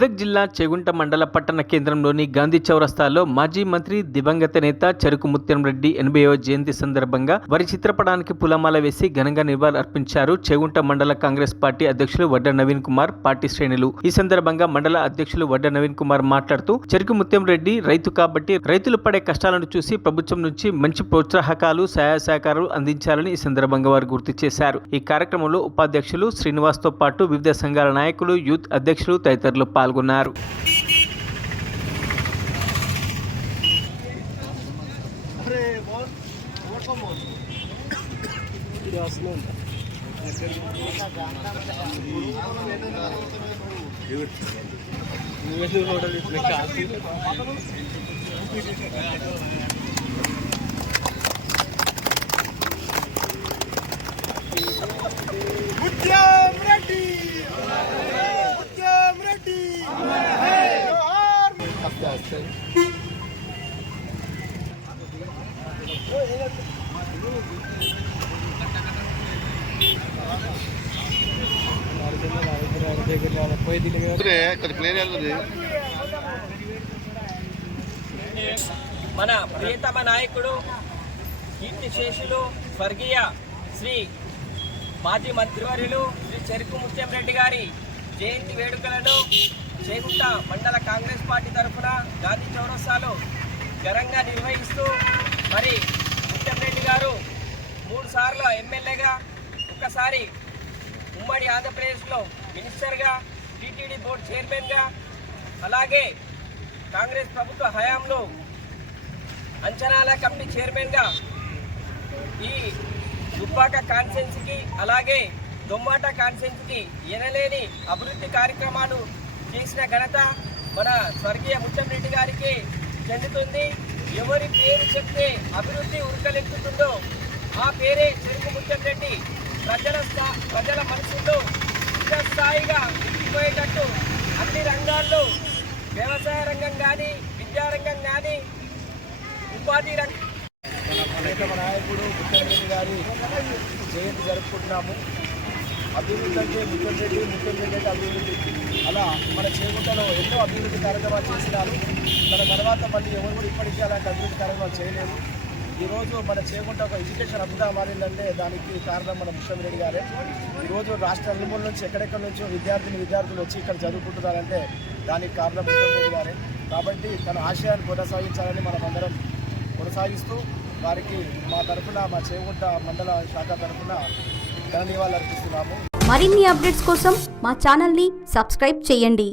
మెదక్ జిల్లా చేగుంట మండల పట్టణ కేంద్రంలోని గాంధీ చౌరస్తాలో మాజీ మంత్రి దివంగత నేత చెరుకు ముత్యం రెడ్డి 80వ జయంతి సందర్భంగా వారి చిత్రపటానికి పూలమాల వేసి ఘనంగా నివాళులర్పించారు చేగుంట మండల కాంగ్రెస్ పార్టీ అధ్యక్షులు వడ్డ నవీన్ కుమార్, పార్టీ శ్రేణులు. ఈ సందర్భంగా మండల అధ్యక్షులు వడ్డ నవీన్ కుమార్ మాట్లాడుతూ, చెరుకు ముత్యం రెడ్డి రైతు కాబట్టి రైతులు పడే కష్టాలను చూసి ప్రభుత్వం నుంచి మంచి ప్రోత్సాహకాలు, సహాయ సహకారాలు అందించాలని ఈ సందర్భంగా వారు గుర్తు చేశారు. ఈ కార్యక్రమంలో ఉపాధ్యక్షులు శ్రీనివాస్ తో పాటు వివిధ సంఘాల నాయకులు, యూత్ అధ్యక్షులు తదితరులు పాల్గొన్నారు. మన ప్రియతమ నాయకుడు కీర్తిశేషులు స్వర్గీయ శ్రీ మాజీ మంత్రివర్యులు శ్రీ చెరుకు ముత్యం రెడ్డి గారి జయంతి వేడుకలను చేగుంట మండల కాంగ్రెస్ పార్టీ తరఫున గాంధీ చౌరస్తాలో ఘనంగా నిర్వహిస్తూ, మరి ముత్యం రెడ్డి గారు 3 సార్లు ఎమ్మెల్యేగా, ఒక్కసారి ఉమ్మడి ఆంధ్రప్రదేశ్లో మినిస్టర్గా, టీటీడీ బోర్డు చైర్మన్గా, అలాగే కాంగ్రెస్ ప్రభుత్వ హయాంలో అంచనాల కమిటీ చైర్మన్గా ఈ దుబ్బాక కాన్స్టిట్యున్సీకి, అలాగే దొమ్మాట కాన్స్టిట్యున్సీకి ఎనలేని అభివృద్ధి కార్యక్రమాలు చేసిన ఘనత మన స్వర్గీయ ముత్యం రెడ్డి గారికి చెందుతుంది. ఎవరి పేరు చెప్తే అభివృద్ధి ఉరకలెక్కుతుందో ఆ పేరే చెరుకు ముత్యం రెడ్డి. ప్రజల మనసుల్లో స్థాయిగా నిలిచిపోయేటట్టు అన్ని రంగాల్లో, వ్యవసాయ రంగం కానీ, విద్యారంగం కానీ, ఉపాధి రంగం. మన నాయకుడు ముత్యం రెడ్డి గారి జయంతి జరుపుకుంటున్నాము. అభివృద్ధి అంటే ముత్యం రెడ్డి అంటే అభివృద్ధి. అలా మన చేగుంటలో ఎన్నో అభివృద్ధి కార్యక్రమాలు చేసినారు. దాని తర్వాత మళ్ళీ ఎవరు కూడా ఇప్పటికీ అలాంటి అభివృద్ధి కార్యక్రమాలు చేయలేదు. ఈరోజు మన చేగుంట ఒక ఎడ్యుకేషన్ అభివృద్ధి మారిందంటే దానికి కారణం మన ముత్యం రెడ్డి గారే. ఈరోజు రాష్ట్ర నలుమూల నుంచి ఎక్కడెక్కడి నుంచో విద్యార్థులు వచ్చి ఇక్కడ చదువుకుంటున్నారంటే దానికి కారణం ముత్యం రెడ్డి గారే. కాబట్టి తన ఆశయాన్ని కొనసాగించాలని మనం అందరం కొనసాగిస్తూ వారికి మా తరఫున, మా చేగుంట మండల శాఖ తరఫున ధన్యవాదాలు అర్పిస్తున్నాము. మరిన్ని అప్డేట్స్ కోసం మా ఛానల్ని సబ్స్క్రైబ్ చేయండి.